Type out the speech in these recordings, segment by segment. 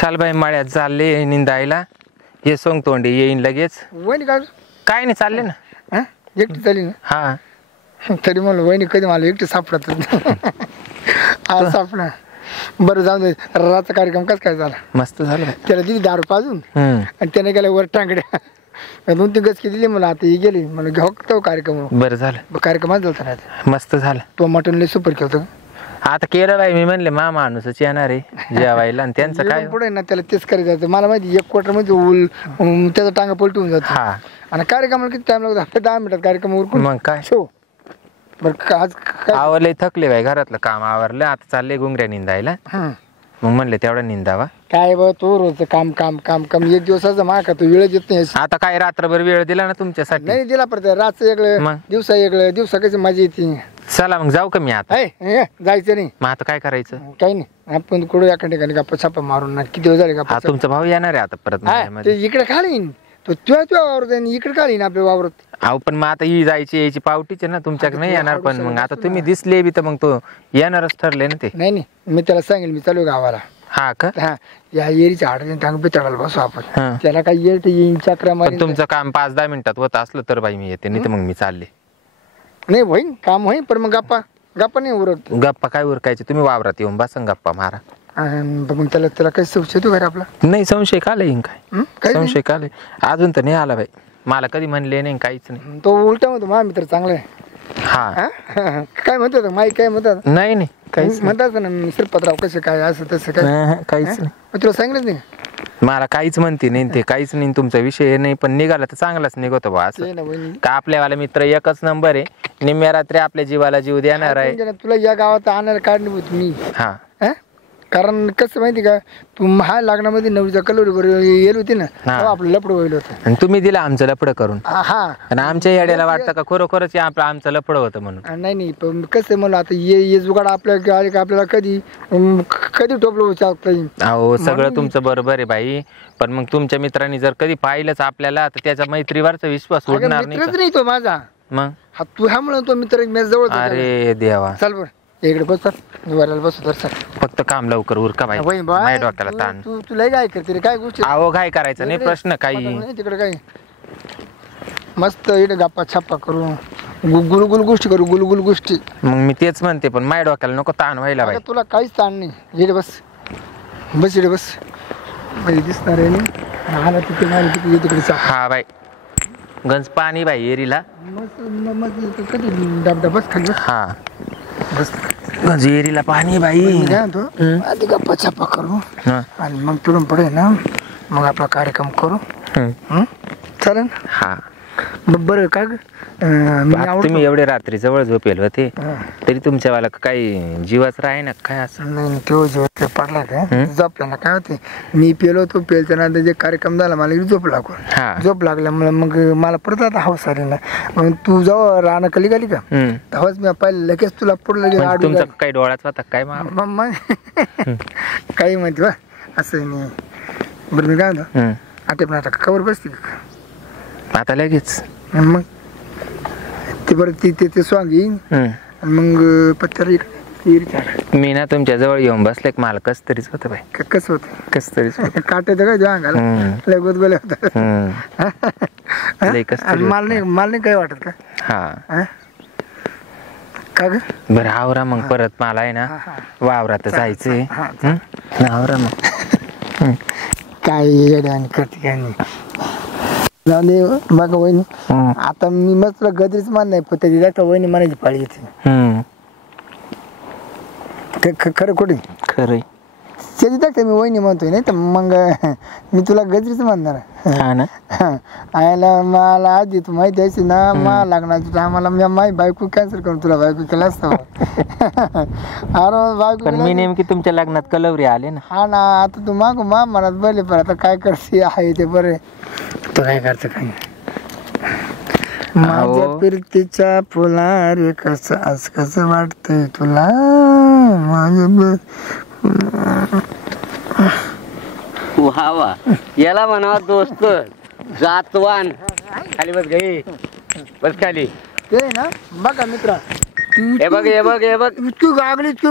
चाल बाई माळ्यात चालले निंदायला. हे सोंग तोंडी येईन लगेच. वहिनी का काय नाही चालले ना. हा एकटी चालली ना. हा तरी म्हणलं वहिनी कधी मला एकटी सापडत हा सापडा. बरं जाऊन दे. रातचा कार्यक्रम कसा काय झाला? मस्त झालं. त्याला दिली दारू पाजून आणि त्याने गेल्या वर टांगड्या 2-3 गचकी दिली मला. आता ही गेली मला घेऊ तो कार्यक्रम. बरं झालं. कार्यक्रमात झालता ना मस्त झालं. तो मटन लय सुपर केलं. आता केलं बाई मी म्हणले माणूसच येणार आहे जेवायला आणि त्यांचं काय पुढे ना त्याला तेच करायचं. मला माहिती 1 क्वार्टर मध्ये उल त्याचा टांगा पलटून जातो. हा आणि कार्यक्रमाला किती टाइम लागतो? 10 मिनिटात कार्यक्रम उरकून मग काय शो. बरं आज आवरले थकले बाई घरातलं काम आवरलं. आता चालले गुंगऱ्या निंदायला. मग म्हणले तेवढा निंदावा. काय बा तो रोजचं काम काम काम काम. एक दिवसाचा माका तो वेळ देत नाही. आता काय रात्रभर वेळ दिला ना तुमच्यासाठी. नाही दिला पडत. रातचं वेगळं दिवसा वेगळं. दिवसा कशी मजा येते. चला मग जाऊ का मी आता. जायचं नाही. मग आता काय करायचं? काही नाही आपण कुठं एका ठिकाणी गप्पा छापा मारून ना. किती वेळ झाले गप्पा. तुमचा भाऊ येणार आहे आता परत. इकडे खालीन तो तुझ्या वावरत इकडे खालीन आपल्या वावरत. अहो पण मग आता ही जायची यायची पावटीच ना तुमच्याकडे नाही येणार. पण मग आता तुम्ही दिसले बी तर मग तो येणारच ठरले ना ते. नाही मी त्याला सांगेल मी चालू गावाला. हा का? हा या एरीच्या आडने टांग बिचारायला बसू आपण. त्याला काय येईल चक्रा मारी. तुमचं काम 5-10 मिनिटात होत असलं तर बाई मी येते. नाही तर मग मी चालले. नाही होईन काम होईन पण मग गप्पा नाही उरकत. गप्पा काय उरकायचे? तुम्ही वावरात येऊन बसा गप्पा मारा. मग त्याला काही संशय तू घर आपला. नाही संशय काल येईन काय संशय काल अजून तर नाही आला बाई. मला कधी म्हणले नाही काहीच नाही. तो उलटा म्हणतो मा मित्र चांगला आहे. हा काय म्हणतात माई काय म्हणतात? नाही काहीच म्हणतात ना श्रीपतराव कसं काय असं तसं काय काहीच नाही. तुला सांगितलं नाही मला काहीच म्हणते नाही ते. काहीच नाही तुमचा विषय नाही. पण निघाला तर चांगलाच निघतो बा. असं का आपल्यावाला मित्र एकच नंबर आहे. निम्म्या रात्री आपल्या जीवाला जीव देणार आहे. तुला या गावात आणायला काढणीभूत मी. हा कारण कसं माहिती का तू हा लग्नामध्ये 9च्या कलोरी बरोबर येल होती ना आपलं लपड होईल होतं. आणि तुम्ही दिला आमचं लपड करून. हा आणि आमच्या येड्याला वाटतं का खरोखरच आमचं लपड होतं म्हणून. नाही पण कसं म्हणलं आता ये जुगाड आपल्या आले का आपल्याला कधी टोपलं. अहो सगळं तुमचं बरोबर आहे बाई. पण मग तुमच्या मित्रांनी जर कधी पाहिलंच आपल्याला तर त्याच्या मैत्रीवरचा विश्वास उडणार नाही तो माझा. मग तू ह्या म्हणून तो मित्र जवळ. अरे देवा. चल बरं इकडे बस वराला बसू तर फक्त काम लवकर उरका बाई. माझ्या डोक्याला ताण. तुला काय करते रे काय गोष्टी. अहो काय करायचं नाही प्रश्न काही. तिकडे काय मस्त इकडे गप्पा छप्पा करू गुलगुल गोष्टी करू गुलगुल गोष्टी. मग मी तेच म्हणते पण माझ्या डोक्याला नको ताण व्हायला बाई. तुला काहीच ताण नाही. इकडे बस इकडे बस दिसणार आहे ना तिकडे. हा बाई गंज पाणी बाई एरीला. कधी डबडा बस खाली. हा बस गंज एरीला पाणी बाई. आधी गप्पा छप्पा करू आणि मग तुडून पडे ना मग आपला कार्यक्रम करू. चालेल. हा बरं का तुम्ही एवढे रात्री जवळ झोपेल होते तरी तुमच्यावाला काही जीवाच राही ना काय असं. नाही तो जेव्हा पडला का झोपला काय होते. मी पेलो तो पेलच्या नंतर जे कार्यक्रम झाला मला झोप लागून झोप लागल्यामुळे मग मला परत आता हवस आली ना. मग तू जाऊ राहणं कली गाली का तेव्हाच मी पाहिलं लगेच तुला पुढलं तुमचा काही डोळ्याच होता काय मग काही म्हणते वा असं नाही. बरं मी काय म्हणतो आता आता कवर बसते आता लगेच. मग ते बरं ते स्वांग येईन मग पत्त्याला मी ना तुमच्या जवळ येऊन बसले मला कस तरीच होतं बाई. कसं होतं कस तरीच काटायचं काय जेव्हा अंगाला लय गोदगोल्या होतात. मला नाही काय वाटत का. हा का ग बरं आवरा मग परत मला आहे ना वावरात जायचंय. आवरा मग काय येड्या आणि करते काय नाही. बघा वहिनी आता मी मस्त गदरीच मान नाही पण त्याची वहिनी मानायची पाळी येते. खरं कुठे खरं त्याची दाखता मी वहिनी म्हणतोय नाही तर मग मी तुला गजरीच म्हणणार. आयला मला आधी तू माहिती आहे ना मला लागणार आम्हाला माझी बायको कॅन्सल करून तुला बायको केला असतं. अरे बायको मी नेमकी तुमच्या लग्नात कलवरी आले ना. हा ना आता तू मागू मनात बरले पण आता काय करते आहे ते बरे. तू काय करत काय माझ्या फिरतीच्या फुला रे कसं आज कसं वाटतंय तुला माझं. वा याला म्हणावा दोस्त जातवान. खाली बस गई बस खाली. ते ना बघा मित्रा हे बघ हे बघ हे बघ इतकी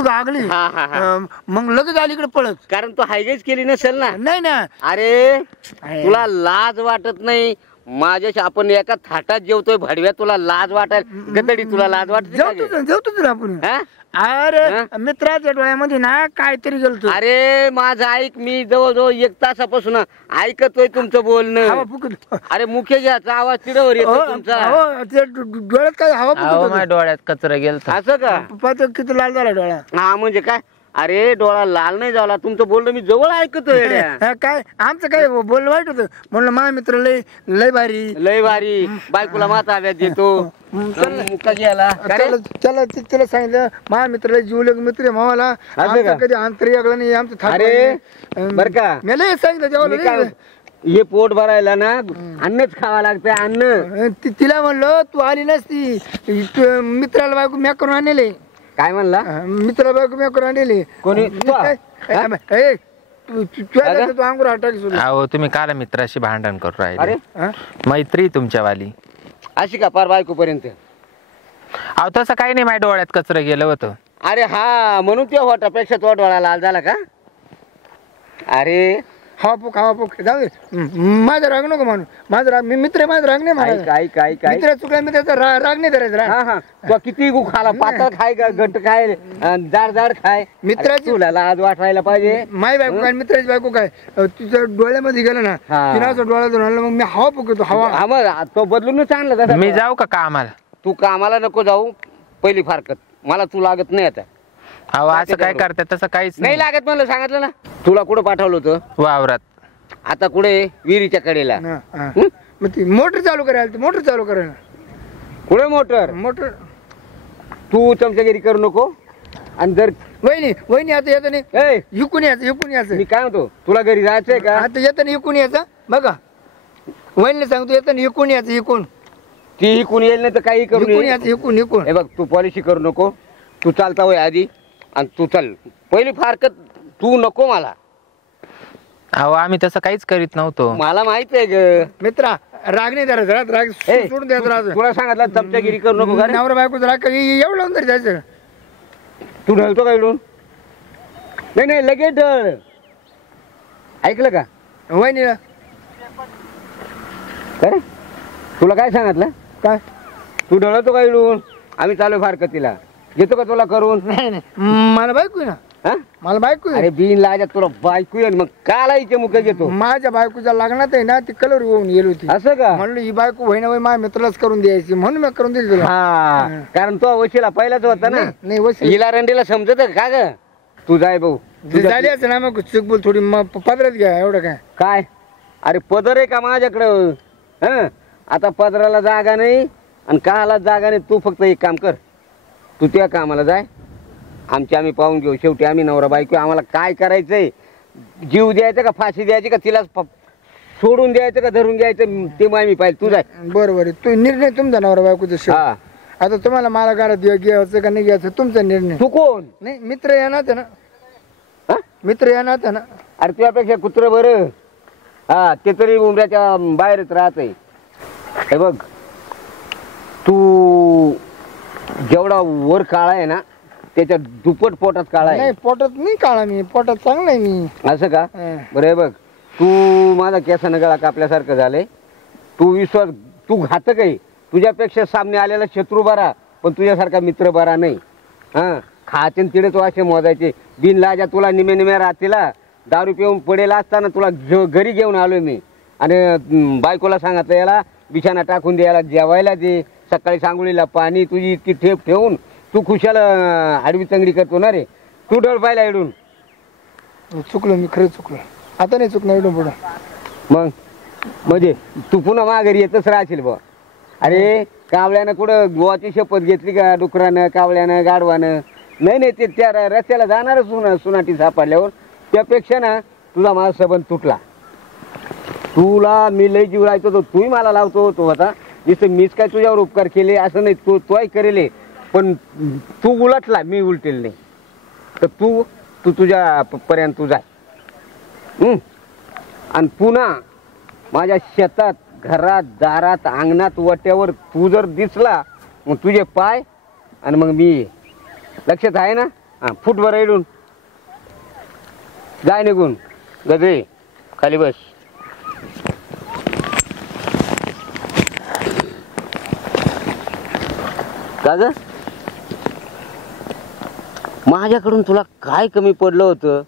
गागली हा हा हा मग लगेच आली इकडे पळत. कारण तू हायगेच केली नसेल ना. नाही ना. अरे तुला लाज वाटत नाही. माझ्याशी आपण एका थाटात जेवतोय भडव्या, तुला लाज वाटायला गदडी, तुला लाज वाटते का गे? जेवतो तुला आपण. हा? अरे मित्राच्या डोळ्यामध्ये ना काहीतरी गेलतो. अरे माझं ऐक, मी जवळजवळ 1 तासापासून ऐकतोय तुमचं बोलणं. हवा फुकत. अरे मुख्याचा आवाज तिडवर येतो तुमचा. ते डोळ्यात काय हवा अहो फुकत. माझ्या डोळ्यात कचरा गेलता. असं का? पाहतो किती लाल झाला डोळा. हा म्हणजे काय? अरे डोळा लाल नाही झाला, तुमचं बोलणं मी जवळ ऐकतोय येड्या. हा, काय आमचं काय बोलणं वाईट होतं. म्हणलं माझा मित्र लय लय भारी. लय भारी, बायकोला माता व्याज देतो. मुका गेला त्याला तिला सांगितलं माझा मित्र लय जीवलग मित्र आहे मावाला. असं का? कधी अंतर यागला नाही आमचं थाट. अरे बर का, मी लय सांगितलं मी काय जेव्हा हे पोट भरायला ना अन्नच खावा लागतंय, अन्न. तिला म्हणलं तू आली नसती. मित्राला बायको मॅ करून आणले. काय म्हणला? मित्राला बायको मॅ करून आणले. कोणी? तू अंगूर हटाकी. अहो तुम्ही काल मित्राशी भांडण करू अरे राहिले. मैत्री तुमच्यावाली अशी का पार बायको पर्यंत? अहो तसं काही नाही, माझ्या डोळ्यात कचरा गेलं होतं. अरे हा, म्हणून त्या होटापेक्षा तो डोळा लाल झाला का? अरे हवा पोक जाऊ दे. माझा राग नको म्हणून. माझा राग, मी मित्र माझा राग नाही काय म्हणा. काय काय काय मित्र चुकला मित्राचा राग नाही धरायचा. हा हा, तो किती गु खाला, पातळ खाय का घट खाय, जाड जाड खाय. मित्राची तुला लाज वाटायला पाहिजे. माय बायको काय मित्राची बायको काय तुझ्या डोळ्यामध्ये गेलं ना, हा. तिनं असं डोळ्यात आणलं, मग मी हवा पोकतो. हवा हा मग तो बदलूनच आणला तसा. मी जाऊ का कामाला? तू कामाला नको जाऊ, पहिली फारकत मला तू लागत नाही आता. अहो असं काय करताय? तसं काहीच नाही नाही. लागत म्हणलं, सांगितलं ना. तुला कुठं पाठवलं होतं? वावरात. आता कुठे? विहिरीच्या कडेला. हा. मग ती मोटर चालू करायला, मोटर चालू करायला. कुठे मोटर? मोटर तू चमचागिरी करू नको. आणि जर वहिनी आता येतं नाही. ए, इकून यायचं. मी काय म्हणतो, तुला घरी जायचंय का? आता येतं ना इकून यायचं. बघा वहिनीला सांगतो येतं ना इकून यायचं. इकून ती इकून येईल नाही तर काही करू इकून नये. यायचं. इकून हे बघ, तू पॉलिसी करू नको. तू चालता होय आधी, आणि तू चल. पहिली फारकत तू नको मला. अहो आम्ही तसं काहीच करीत नव्हतो. मला माहित आहे ग. मित्रा राग नाही धरायचा. राग ए, सोडून द्यायचा. राग तुला सांगितलं चमचागिरी करू नको का रे? नवरा बायकोचा राग एवढं लावून तरी जायचं. तू ढळतो का इकडून? नाही लगेच ढळ. ऐकलं का? वहिनीला काय रे? तुला काय सांगितलं? काय तू ढळतो का इकडून? आम्ही चालू फारकतीला. घेतो का तुला करून? नाही मला बायको आहे ना. हा? मला बायको आहे. अरे बिन लाजा तुला बायको आहे, मग काला इथे मुख घेतो? माझ्या बायकोच्या लग्नात आहे ना ती कलर होऊन गेली होती. असं का? म्हणलं ही बायको होईना होई माझ्या मित्रालाच करून द्यायची, म्हणून मी करून दिली तुला. हा, कारण तो वशिला पहिलाच होता ना. नाही वशी हिला रंडीला समजत का ग? तू जाय भाऊ. झाली असं ना, मग चूक बोल थोडी पदरात घ्या. एवढं काय काय? अरे पदर आहे का माझ्याकडं? हं, आता पदराला जागा नाही आणि काहाला जागा नाही. तू फक्त एक काम कर, तू त्या कामाला जाय, आम्ही पाहून घेऊ. शेवटी आम्ही नवरा बायको, आम्हाला काय करायचंय? जीव द्यायचं का फाशी द्यायची का तिला सोडून द्यायचं का धरून घ्यायचं ते आम्ही पाहिजे. तू जाय. बरोबर तू निर्णय तुमचा नवरा बायकोचा शेव. हा, आता तुम्हाला मला घरात घ्यायचं का नाही घ्यायचं तुमचा निर्णय. तू कोण? नाही मित्र येणार ना. हा? मित्र येणार ना. अरे तुझ्यापेक्षा कुत्र बरं. हा, ते तरी उमऱ्याच्या बाहेरच राहतंय. हे बघ, तू जेवढा वर काळा आहे ना, त्याच्या दुप्पट पोटात काळा नाही आहे. पोटात नाही काळा मी, पोटात चांगला आहे मी. असं का? हं. बरं हे बघ, तू माझा केसानं गळा कापल्यासारखं झालंय. तू घातक आहे. तुझ्यापेक्षा सामने आलेला शत्रू बरा, पण तुझ्यासारखा मित्र बरा नाही. हा, खाचे तिडे तू असे मोजायचे. बिन लाजा तुला निम्या रात्रीला दारू पिऊन पडेला असताना तुला घरी घेऊन आलोय मी. आणि बायकोला सांगितलं याला बिछाना टाकून दे, याला जेवायला दे, सकाळी सांगोळीला पाणी. तुझी इतकी ठेप ठेवून तू खुशाला आडवी तंगडी करतो ना रे. तू ढळ पाहिला इडून. चुकलो मी, खरंच चुकलो. आता नाही चुकणार इडून पुढं. मग म्हणजे तू पुन्हा माघारी येतच राहशील बा. अरे कावळ्यानं कुठं गोवाची शपथ घेतली का? डुकरानं, कावळ्यानं, गाढवानं? नाही ते त्या रस्त्याला जाणारच सुनाटी सापडल्यावर. त्यापेक्षा ना तुझा माझा संबंध तुटला. तुला मी लय जीव लावतो, तो तूही मला लावतो. तो आता जसं मीच काय तुझ्यावर उपकार केले असं नाही, तोही करेल. पण तू उलटला, मी उलटेल नाही. तर तू तुझ्या पर्यंत तू जाय. आणि पुन्हा माझ्या शेतात, घरात, दारात, अंगणात, वट्यावर तू जर दिसला, मग तुझे पाय आणि मग मी लक्षात आहे ना? हा, फुट बरं इडून जाय निघून. गजरे खाली बस. का ग माझ्याकडून तुला काय कमी पडलं होतं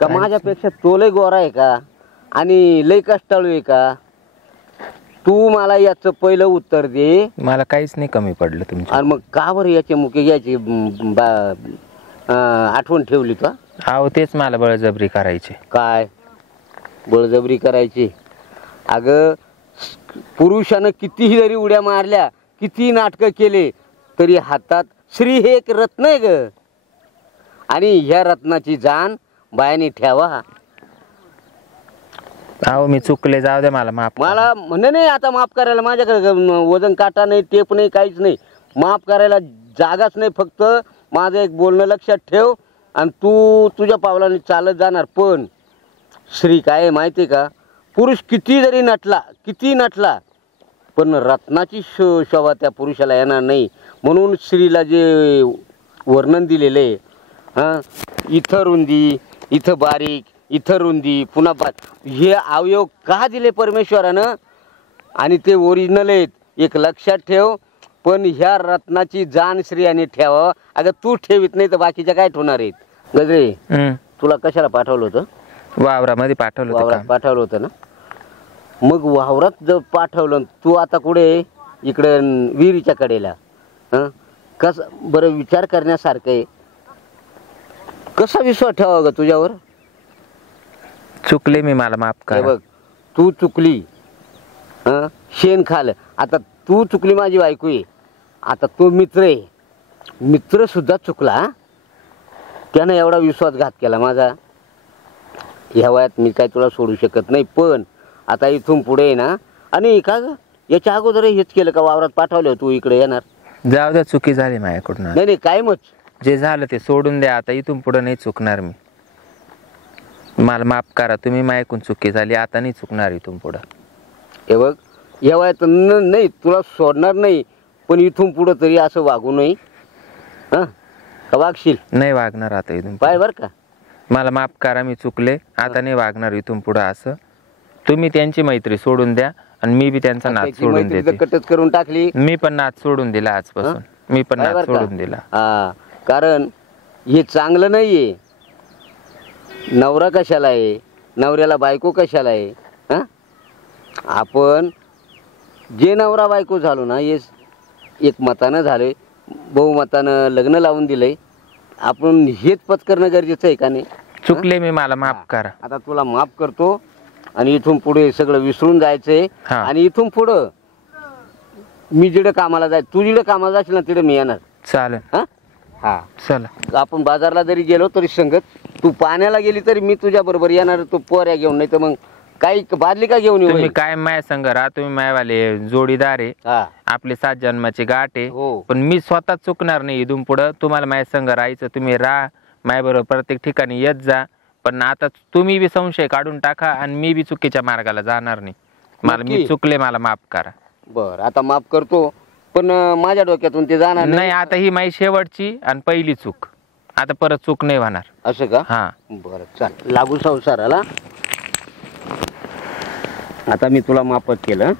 का? माझ्यापेक्षा तो लय गोरा आहे का आणि लय कष्टाळू आहे का? तू मला याचं पहिलं उत्तर दे. मला काहीच नाही कमी पडलं तुमचं. आणि मग का बरं याचे मुके घ्यायची आठवण ठेवली का? अहो तेच मला बळजबरी करायचे. काय बळजबरी करायची? अगं पुरुषानं कितीही जरी उड्या मारल्या, किती नाटकं केले, तरी हातात श्री हे एक रत्न आहे ग. आणि ह्या रत्नाची जाण बायाने ठेवा. अहो मी चुकले, जाऊ दे, मला माफ करा. मला म्हणे नाही आता माफ करायला माझ्याकडे वजन काटा नाही, टेप नाही, काहीच नाही. माफ करायला जागाच नाही. फक्त माझं एक बोलणं लक्षात ठेव आणि तू तुझ्या पावलाने चालत जाणार. पण श्री काय आहे माहिती आहे का? पुरुष किती जरी नटला पण रत्नाची शोभा त्या पुरुषाला येणार नाही. म्हणून श्रीला जे वर्णन दिलेलं आहे, हां, इथं रुंदी, इथं बारीक, इथं रुंदी, पुन्हा हे अवयव का दिले परमेश्वरानं? आणि ते ओरिजिनल आहेत, एक लक्षात ठेव. पण ह्या रत्नाची जाण स्त्रियाने ठेवावं. अगं तू ठेवीत नाही तर बाकीच्या काय ठेवणार आहेत? गजरे तुला कशाला पाठवलं होतं? वावरामध्ये पाठवलं होतं. वावरात पाठवलं होतं ना? मग वावरात जर पाठवलं, तू आता कुठे? इकडे विहिरीच्या कडेला. हं, कसं बरं विचार करण्यासारखं आहे. कसा विश्वास ठेवा ग तुझ्यावर? चुकले मी, मला माफ करा. बघ तू चुकली, शेण खाल. आता तू चुकली, माझी बायको आहे. आता तो मित्र आहे, मित्र सुद्धा चुकला. त्यानं एवढा विश्वासघात केला माझा. ह्या वयात मी काय तुला सोडू शकत नाही. पण आता इथून पुढे ना, आणि का ग याच्या अगोदर हेच केलं का? वावरात पाठवलं तू इकडे येणार? जाऊ द्या, चुकी झाली माझ्याकडून. नाही कायमच जे झालं ते सोडून द्या. आता इथून पुढे नाही चुकणार मी. मला माफ करा, तुम्ही माझ्याकडून चुकी झाली, आता नाही चुकणार इथून पुढं. हे बघ, या वयात नाही तुला सोडणार नाही, पण इथून पुढं तरी असं वागू नये. हा का वागशील? नाही वागणार आता इथून. पाय बर का, मला माफ करा, मी चुकले, आता नाही वागणार इथून पुढं असं. तुम्ही त्यांची मैत्री सोडून द्या आणि मी बी त्यांचा नाद सोडून देते. कटच करून टाकली. मी पण नाद सोडून दिला आजपासून. मी पण नाद सोडून दिला. हा, कारण हे चांगलं नाहीये. नवरा कशाला आहे? नवऱ्याला बायको कशाला आहे? हा, आपण जे नवरा बायको झालो ना, हे एक मतानं झाले, बहुमतानं लग्न लावून दिलंय. आपण हेच पत्करणं गरजेचं आहे का नाही? चुकले मी, मला माफ करा. आता तुला माफ करतो आणि इथून पुढे सगळं विसरून जायचंय. आणि इथून पुढं मी जिकडे कामाला जाय, तू जिकडे कामाला जाशील ना तिकडे मी येणार. चालेल. हा हा, चला. आपण बाजारला जरी गेलो तरी संगत, तू पाण्याला गेली तरी मी तुझ्या बरोबर येणार. तू पोऱ्या घेऊन, नाही तर मग काही बादली का घेऊन येऊ? तुम्ही काय माय संग राहा, तुम्ही मायवाले जोडीदार आहे, आपले 7 जन्माची गाठ आहे. पण मी स्वतः चुकणार नाही इथून पुढं. तुम्हाला माय संग राहायचं, तुम्ही राहा माय बरोबर, प्रत्येक ठिकाणी येत जा. पण आता तुम्ही बी संशय काढून टाका आणि मी बी चुकीच्या मार्गाला जाणार नाही. मी चुकले, मला माफ करा. बर, आता माफ करतो, पण माझ्या डोक्यातून ते जाणार नाही. आता ही माझी शेवटची आणि पहिली चूक, आता परत चूक नाही होणार. असं का? हा, बरं, चाल लागू संसाराला. आता मी तुला माफच केलं.